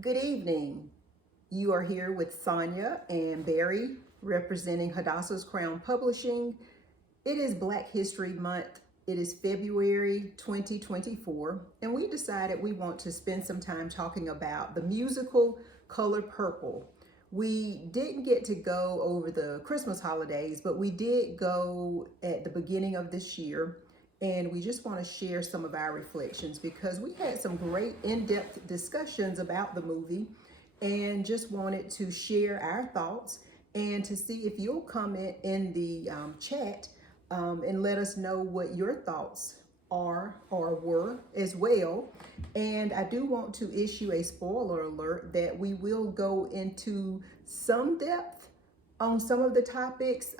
Good evening. You are here with Sonia and Barry representing Hadassah's Crown Publishing. It is Black History Month. It is February 2024, and we decided we want to spend some time talking about the musical Color Purple. We didn't get to go over the Christmas holidays, but we did go at the beginning of this year, and we just want to share some of our reflections because we had some great in-depth discussions about the movie and just wanted to share our thoughts and to see if you'll comment in the chat and let us know what your thoughts are or were as well. And I do want to issue a spoiler alert that we will go into some depth on some of the topics,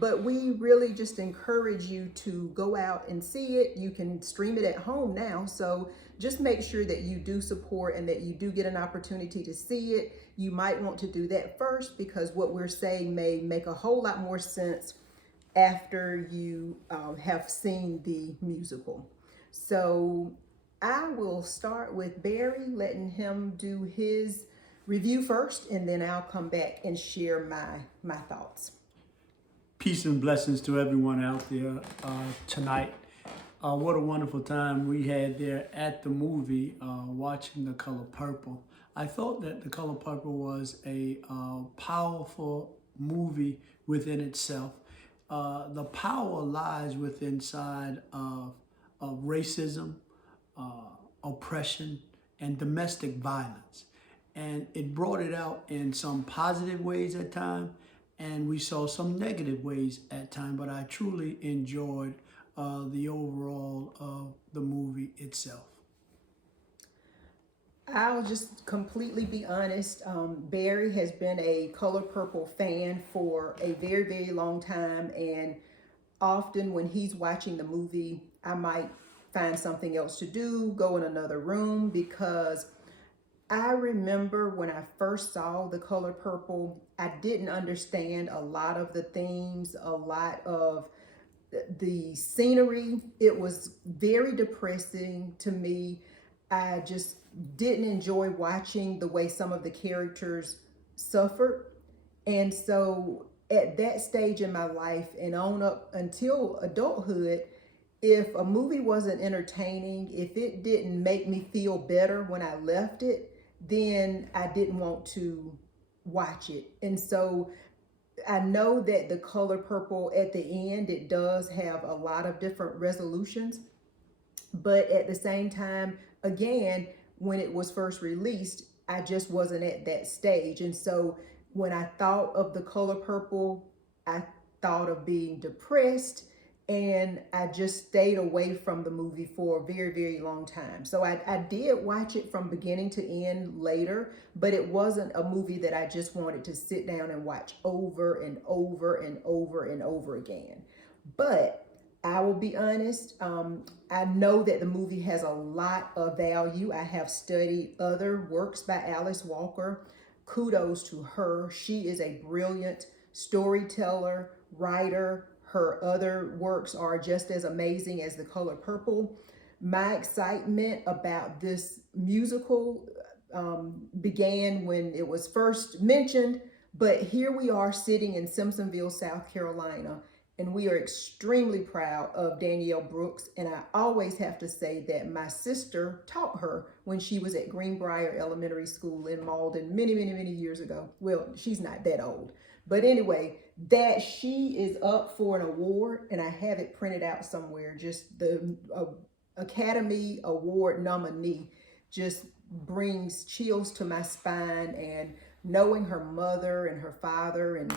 but we really just encourage you to go out and see it. You can stream it at home now, so just make sure that you do support and that you do get an opportunity to see it. You might want to do that first because what we're saying may make a whole lot more sense after you have seen the musical. So I will start with Barry, letting him do his review first, and then I'll come back and share my thoughts. Peace and blessings to everyone out there tonight. What a wonderful time we had there at the movie watching The Color Purple. I thought that The Color Purple was a powerful movie within itself. The power lies within inside of racism, oppression, and domestic violence. And it brought it out in some positive ways at times, and we saw some negative ways at times, but I truly enjoyed the overall of the movie itself. I'll just completely be honest. Barry has been a Color Purple fan for a very, very long time. And often when he's watching the movie, I might find something else to do, go in another room, because I remember when I first saw The Color Purple, I didn't understand a lot of the themes, a lot of the scenery. It was very depressing to me. I just didn't enjoy watching the way some of the characters suffered. And so at that stage in my life and on up until adulthood, if a movie wasn't entertaining, if it didn't make me feel better when I left it, then I didn't want to watch it. And so I know that The Color Purple at the end, it does have a lot of different resolutions, but at the same time, again, when it was first released, I just wasn't at that stage. And so when I thought of The Color Purple, I thought of being depressed, and I just stayed away from the movie for a very, very long time. So I did watch it from beginning to end later, but it wasn't a movie that I just wanted to sit down and watch over and over and over and over again. But I will be honest, I know that the movie has a lot of value. I have studied other works by Alice Walker. Kudos to her. She is a brilliant storyteller, writer. Her other works are just as amazing as The Color Purple. My excitement about this musical began when it was first mentioned, but here we are sitting in Simpsonville, South Carolina, and we are extremely proud of Danielle Brooks. And I always have to say that my sister taught her when she was at Greenbrier Elementary School in Malden many, many, many years ago. Well, she's not that old. But anyway, that she is up for an award, and I have it printed out somewhere, just the Academy Award nominee just brings chills to my spine. And knowing her mother and her father, and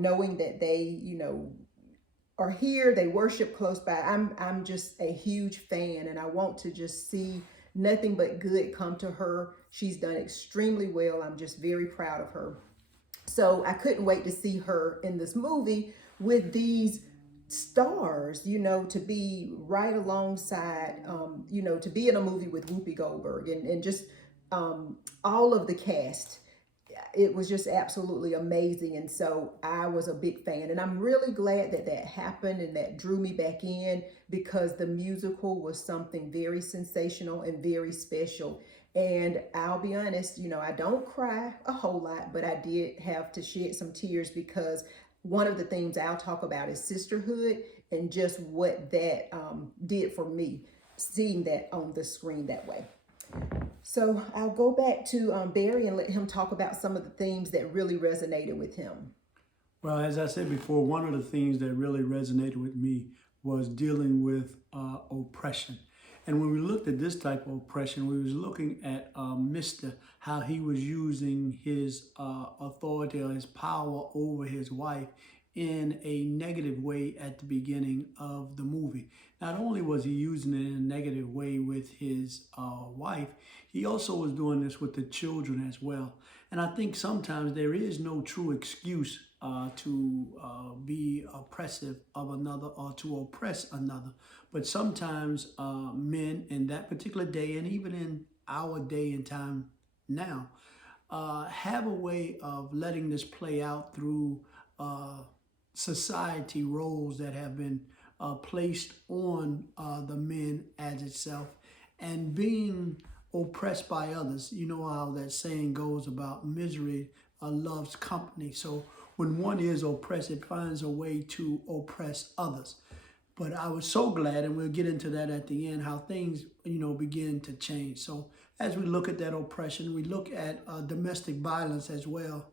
knowing that they, are here, they worship close by. I'm just a huge fan, and I want to just see nothing but good come to her. She's done extremely well. I'm just very proud of her. So I couldn't wait to see her in this movie with these stars, to be right alongside, to be in a movie with Whoopi Goldberg and just all of the cast. it was just absolutely amazing. And so I was a big fan. And I'm really glad that that happened and that drew me back in, because the musical was something very sensational and very special. And I'll be honest, I don't cry a whole lot, but I did have to shed some tears, because one of the things I'll talk about is sisterhood, and just what that did for me, seeing that on the screen that way. So I'll go back to Barry and let him talk about some of the themes that really resonated with him. Well, as I said before, one of the things that really resonated with me was dealing with oppression. And when we looked at this type of oppression, we was looking at Mr., how he was using his authority or his power over his wife in a negative way at the beginning of the movie. Not only was he using it in a negative way with his wife, he also was doing this with the children as well. And I think sometimes there is no true excuse to be oppressive of another or to oppress another. But sometimes men in that particular day, and even in our day and time now, have a way of letting this play out through society roles that have been placed on the men as itself, and being oppressed by others. You know how that saying goes about misery loves company. So when one is oppressed, it finds a way to oppress others. But I was so glad, and we'll get into that at the end, how things, begin to change. So as we look at that oppression, we look at domestic violence as well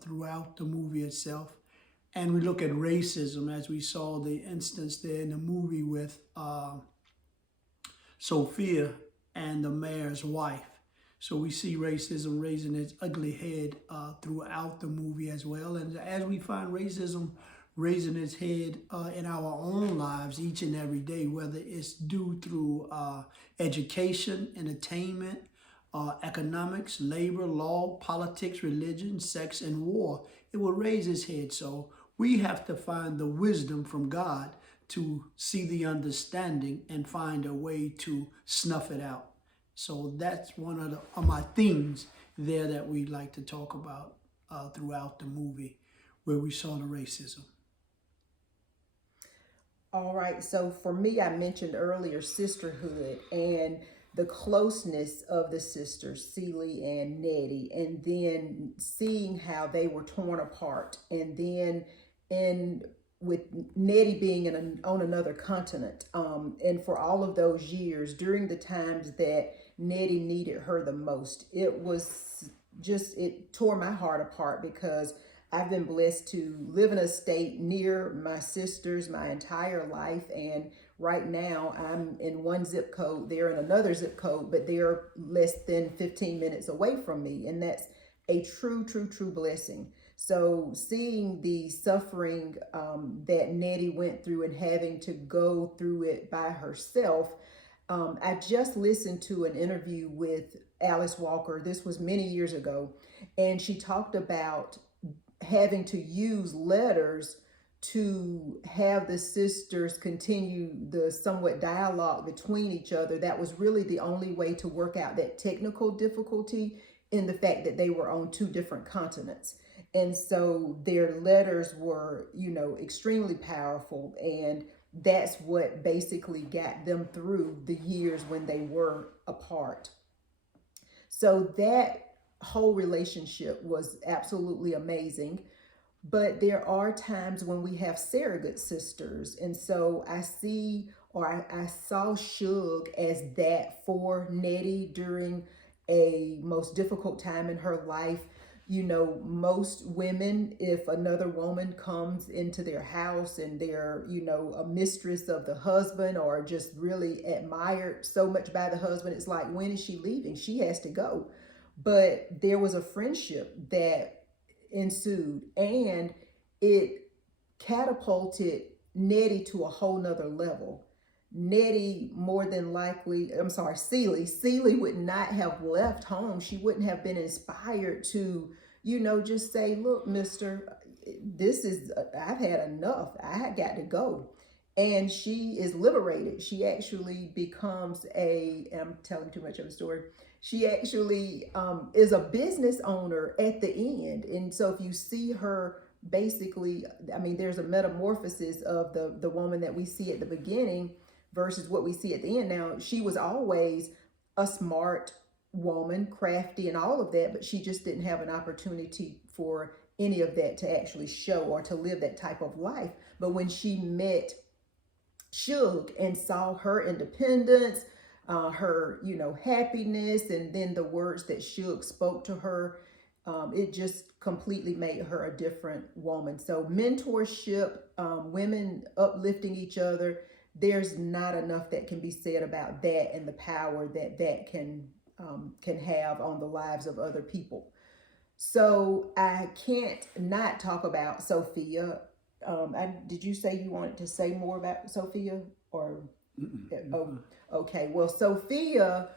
throughout the movie itself. And we look at racism, as we saw the instance there in the movie with Sophia and the mayor's wife. So we see racism raising its ugly head throughout the movie as well. And as we find racism raising its head in our own lives each and every day, whether it's due through education, entertainment, economics, labor, law, politics, religion, sex, and war, it will raise its head. So we have to find the wisdom from God to see the understanding and find a way to snuff it out. So that's one of my themes there that we'd like to talk about throughout the movie, where we saw the racism. All right, so for me, I mentioned earlier sisterhood and the closeness of the sisters, Celie and Nettie, and then seeing how they were torn apart, and then with Nettie being on another continent, and for all of those years, during the times that Nettie needed her the most, it tore my heart apart, because I've been blessed to live in a state near my sisters my entire life. And right now I'm in one zip code, they're in another zip code, but they're less than 15 minutes away from me. And that's a true blessing. So seeing the suffering that Nettie went through and having to go through it by herself, I just listened to an interview with Alice Walker. This was many years ago. And she talked about having to use letters to have the sisters continue the somewhat dialogue between each other. That was really the only way to work out that technical difficulty in the fact that they were on two different continents. And so their letters were, extremely powerful. And that's what basically got them through the years when they were apart. So that whole relationship was absolutely amazing. But there are times when we have surrogate sisters. And so I saw Suge as that for Nettie during a most difficult time in her life. Most women, if another woman comes into their house and they're, a mistress of the husband, or just really admired so much by the husband, it's like, when is she leaving? She has to go. But there was a friendship that ensued, and it catapulted Nettie to a whole nother level. Nettie, Celie would not have left home. She wouldn't have been inspired to, just say, look, mister, I've had enough. I got to go. and she is liberated. She actually becomes I'm telling too much of a story. She actually is a business owner at the end. And so if you see her, basically, I mean, there's a metamorphosis of the woman that we see at the beginning versus what we see at the end. Now, she was always a smart woman, crafty and all of that, but she just didn't have an opportunity for any of that to actually show or to live that type of life. But when she met Suge and saw her independence, her, happiness, and then the words that Suge spoke to her, it just completely made her a different woman. So mentorship, women uplifting each other, there's not enough that can be said about that and the power that that can have on the lives of other people. So I can't not talk about Sophia. Did you say you wanted to say more about Sophia? Or oh, okay. Well, Sophia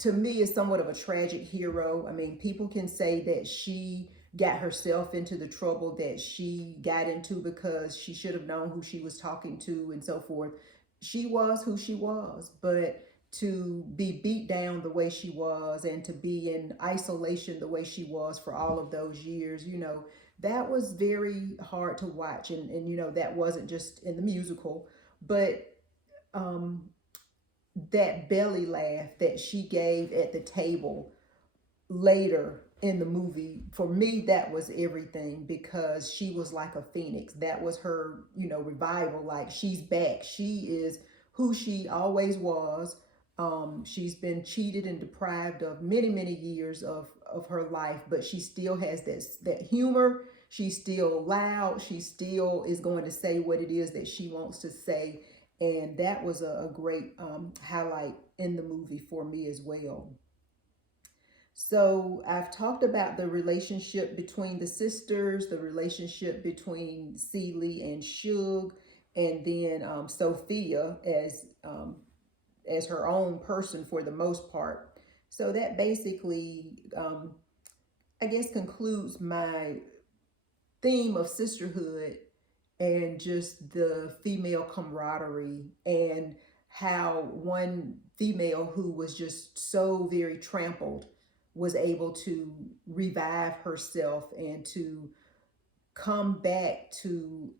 to me is somewhat of a tragic hero. I mean, people can say that she got herself into the trouble that she got into because she should have known who she was talking to and so forth. She was who she was, but to be beat down the way she was and to be in isolation the way she was for all of those years, that was very hard to watch. And that wasn't just in the musical, but um, that belly laugh that she gave at the table later in the movie, for me, that was everything, because she was like a phoenix. That was her, revival. Like, she's back. She is who she always was. She's been cheated and deprived of many, many years of her life, but she still has that humor. She's still loud. She still is going to say what it is that she wants to say. And that was a great highlight in the movie for me as well. So I've talked about the relationship between the sisters, the relationship between Celie and Suge, and then Sophia as her own person for the most part. So that basically, I guess, concludes my theme of sisterhood and just the female camaraderie, and how one female who was just so very trampled was able to revive herself and to come back to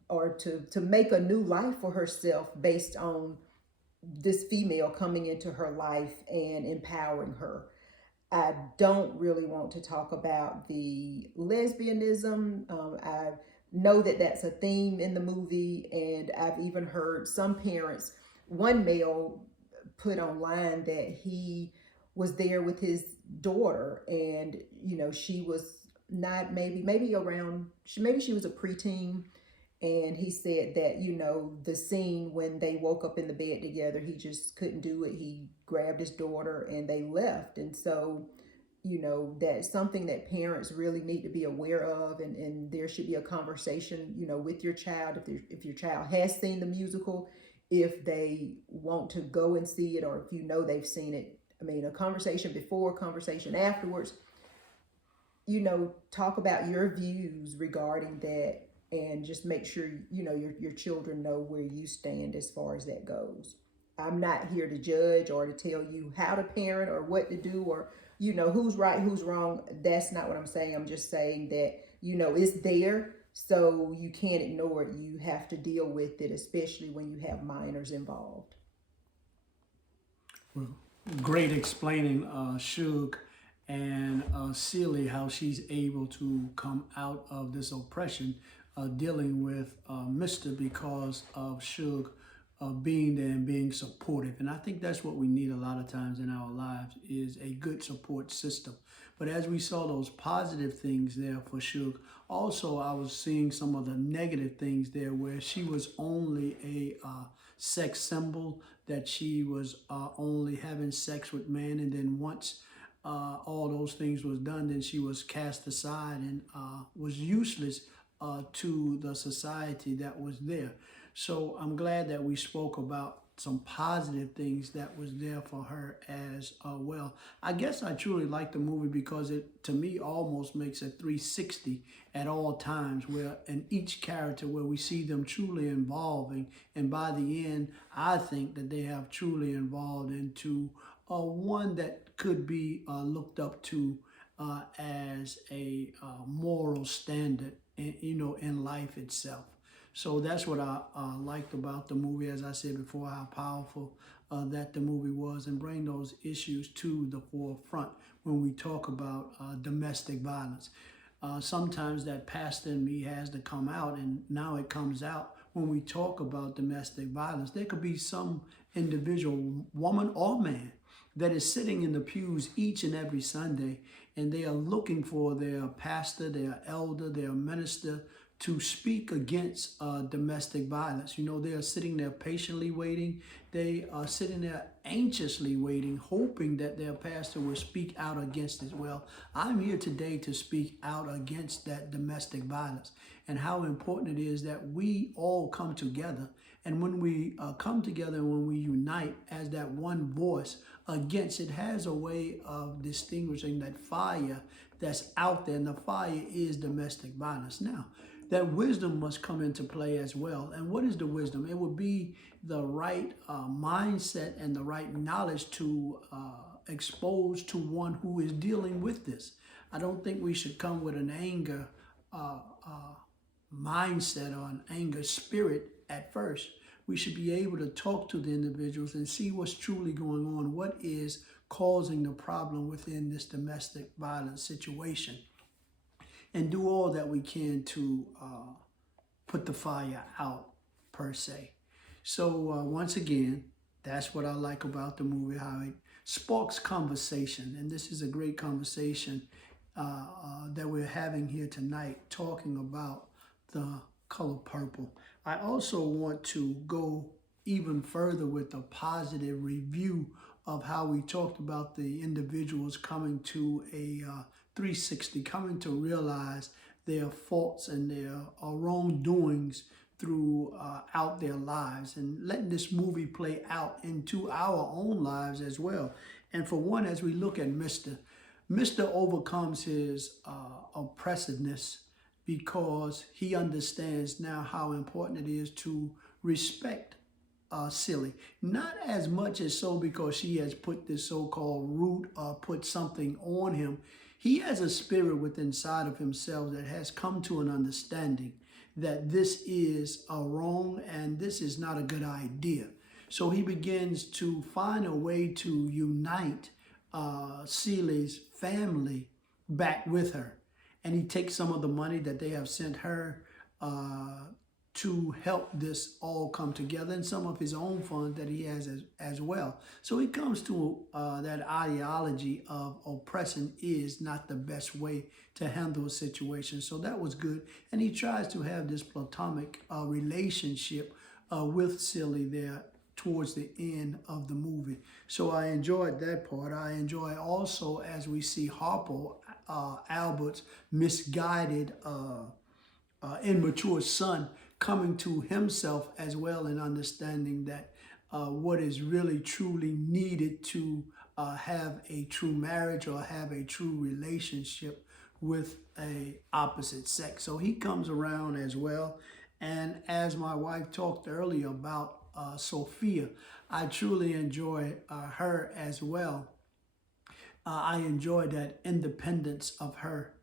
make a new life for herself based on this female coming into her life and empowering her. I don't really want to talk about the lesbianism. I know that that's a theme in the movie, and I've even heard some parents, one male put online that he was there with his daughter, and she was not, maybe around, maybe she was a preteen, and he said that the scene when they woke up in the bed together, he just couldn't do it. He grabbed his daughter and they left. And so that's something that parents really need to be aware of, and there should be a conversation with your child, if your child has seen the musical, if they want to go and see it, or if they've seen it. I mean, a conversation before, conversation afterwards. Talk about your views regarding that, and just make sure your children know where you stand as far as that goes. I'm not here to judge or to tell you how to parent or what to do, or who's right, who's wrong. That's not what I'm saying. I'm just saying that it's there, so you can't ignore it. You have to deal with it, especially when you have minors involved. Well, great explaining Suge and Celie, how she's able to come out of this oppression, dealing with Mr. because of Suge being there and being supportive. And I think that's what we need a lot of times in our lives, is a good support system. But as we saw those positive things there for Suge, also I was seeing some of the negative things there, where she was only a sex symbol, that she was only having sex with men, and then once all those things was done, then she was cast aside and was useless to the society that was there. So I'm glad that we spoke about some positive things that was there for her as well. I guess I truly like the movie because it, to me, almost makes a 360 at all times, where in each character where we see them truly involving, and by the end, I think that they have truly involved into one that could be looked up to as a moral standard, in life itself. So that's what I liked about the movie, as I said before, how powerful that the movie was, and bring those issues to the forefront when we talk about domestic violence. Sometimes that pastor in me has to come out, and now it comes out when we talk about domestic violence. There could be some individual, woman or man, that is sitting in the pews each and every Sunday, and they are looking for their pastor, their elder, their minister to speak against domestic violence. They are sitting there patiently waiting. They are sitting there anxiously waiting, hoping that their pastor will speak out against it. Well, I'm here today to speak out against that domestic violence, and how important it is that we all come together. And when we come together and when we unite as that one voice against, it has a way of distinguishing that fire that's out there, and the fire is domestic violence. Now, that wisdom must come into play as well. And what is the wisdom? It would be the right mindset and the right knowledge to expose to one who is dealing with this. I don't think we should come with an anger mindset or an anger spirit at first. We should be able to talk to the individuals and see what's truly going on, what is causing the problem within this domestic violence situation, and do all that we can to put the fire out, per se. So once again, that's what I like about the movie, how it sparks conversation. And this is a great conversation that we're having here tonight, talking about the color purple. I also want to go even further with a positive review of how we talked about the individuals coming to a 360, coming to realize their faults and their wrongdoings throughout their lives, and letting this movie play out into our own lives as well. And for one, as we look at Mr. overcomes his oppressiveness because he understands now how important it is to respect Silly. Not as much as so because she has put this so-called root or put something on him. He has a spirit within inside of himself that has come to an understanding that this is a wrong and this is not a good idea. So he begins to find a way to unite Celia's family back with her. And he takes some of the money that they have sent her to help this all come together, and some of his own funds that he has as well. So he comes to that ideology of oppression is not the best way to handle a situation. So that was good. And he tries to have this platonic relationship with Celia there towards the end of the movie. So I enjoyed that part. I enjoy also as we see Harpo, Albert's misguided, immature son, coming to himself as well, and understanding that what is really truly needed to have a true marriage or have a true relationship with a opposite sex. So he comes around as well. And as my wife talked earlier about Sophia, I truly enjoy her as well. I enjoy that independence of her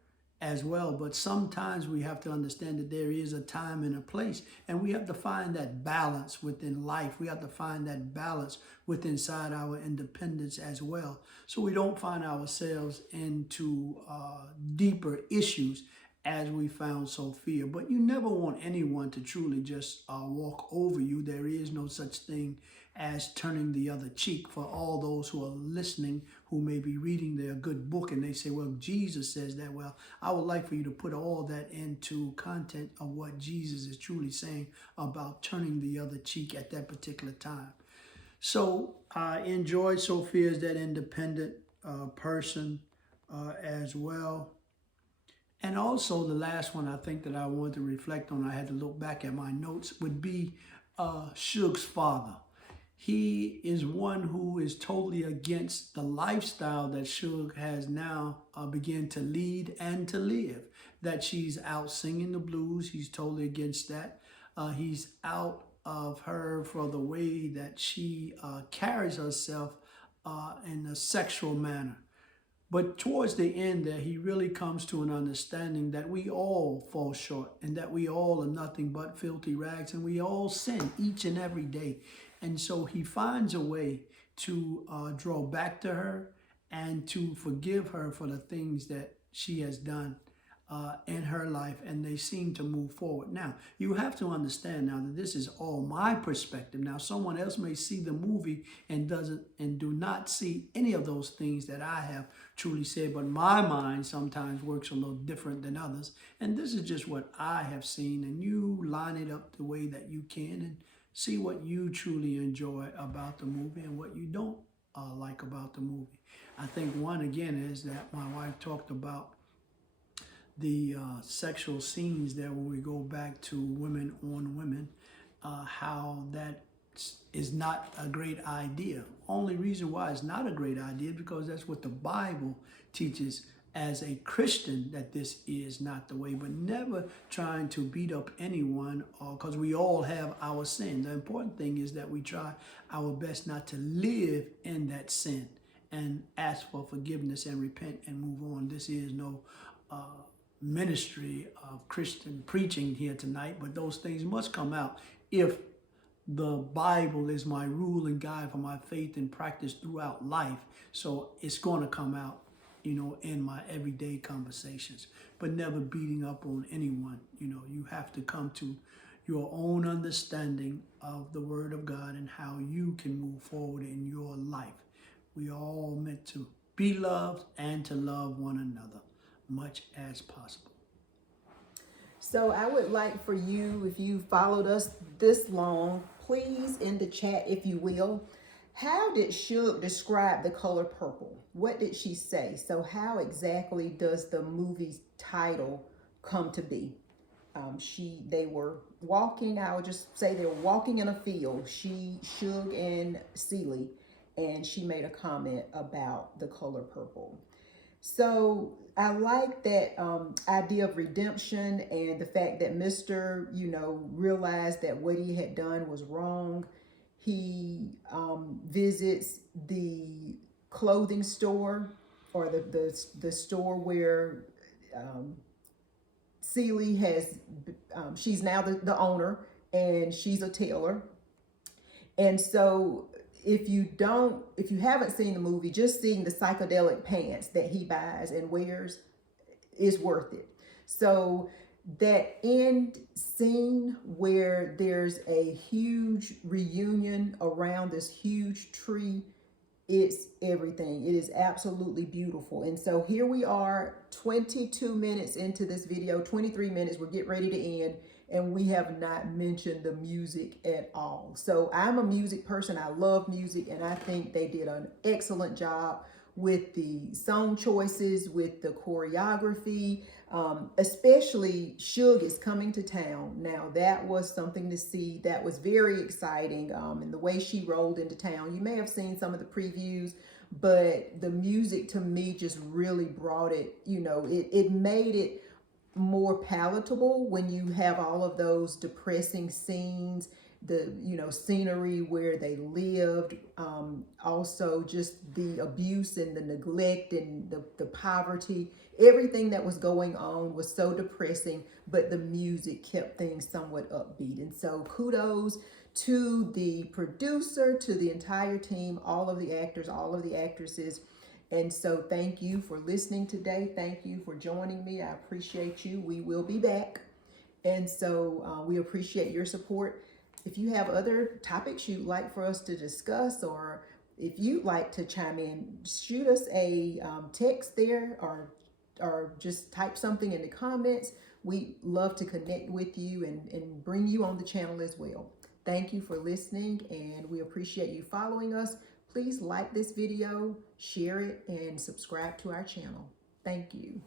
as well. But sometimes we have to understand that there is a time and a place, and we have to find that balance within life. We have to find that balance within inside our independence as well, so we don't find ourselves into deeper issues as we found Sophia. But you never want anyone to truly just walk over you. There is no such thing as turning the other cheek. For all those who are listening, who may be reading their good book and they say, well, Jesus says that. Well, I would like for you to put all that into content of what Jesus is truly saying about turning the other cheek at that particular time. So I enjoyed Sophia as that independent person as well. And also the last one I think that I wanted to reflect on, I had to look back at my notes, would be Suge's father. he is one who is totally against the lifestyle that Suge has now begun to lead and to live. That she's out singing the blues. He's totally against that. He's out of her for the way that she carries herself in a sexual manner. But towards the end there, he really comes to an understanding that we all fall short and that we all are nothing but filthy rags and we all sin each and every day. And so he finds a way to draw back to her and to forgive her for the things that she has done in her life, and they seem to move forward. Now, you have to understand now that this is all my perspective. Now, someone else may see the movie and do not see any of those things that I have truly said, but my mind sometimes works a little different than others. And this is just what I have seen, and you line it up the way that you can and see what you truly enjoy about the movie and what you don't like about the movie. I think one, again, is that my wife talked about the sexual scenes there when we go back to women on women, how that is not a great idea. Only reason why it's not a great idea is because that's what the Bible teaches as a Christian, that this is not the way, but never trying to beat up anyone, because we all have our sin. The important thing is that we try our best not to live in that sin and ask for forgiveness and repent and move on. This is no ministry of Christian preaching here tonight, but those things must come out if the Bible is my rule and guide for my faith and practice throughout life. So it's going to come out, in my everyday conversations, but never beating up on anyone. You have to come to your own understanding of the Word of God and how you can move forward in your life. We are all meant to be loved and to love one another much as possible. So I would like for you, if you followed us this long, please in the chat, if you will, how did Suge describe the color purple? What did she say? So how exactly does the movie's title come to be? They were walking, I would just say they were walking in a field, Suge and Celie, and she made a comment about the color purple. So I like that idea of redemption and the fact that Mr., realized that what he had done was wrong. He visits the clothing store, or the store where Celie has, she's now the owner, and she's a tailor. And so if you haven't seen the movie, just seeing the psychedelic pants that he buys and wears is worth it. So that end scene where there's a huge reunion around this huge tree, it's everything. It is absolutely beautiful. And so here we are, 22 minutes into this video, 23 minutes, we're getting ready to end, and we have not mentioned the music at all. So I'm a music person. I love music, and I think they did an excellent job with the song choices, with the choreography, especially Suge is coming to town. Now that was something to see. That was very exciting. And the way she rolled into town, you may have seen some of the previews, but the music to me just really brought it, it made it more palatable when you have all of those depressing scenes, the scenery where they lived, also just the abuse and the neglect and the poverty. Everything that was going on was so depressing, but the music kept things somewhat upbeat. And so kudos to the producer, to the entire team, all of the actors, all of the actresses. And so thank you for listening today. Thank you for joining me. I appreciate you. We will be back. And so we appreciate your support. If you have other topics you'd like for us to discuss, or if you'd like to chime in, shoot us a text there, or just type something in the comments. We love to connect with you and bring you on the channel as well. Thank you for listening, and we appreciate you following us. Please like this video, share it, and subscribe to our channel. Thank you.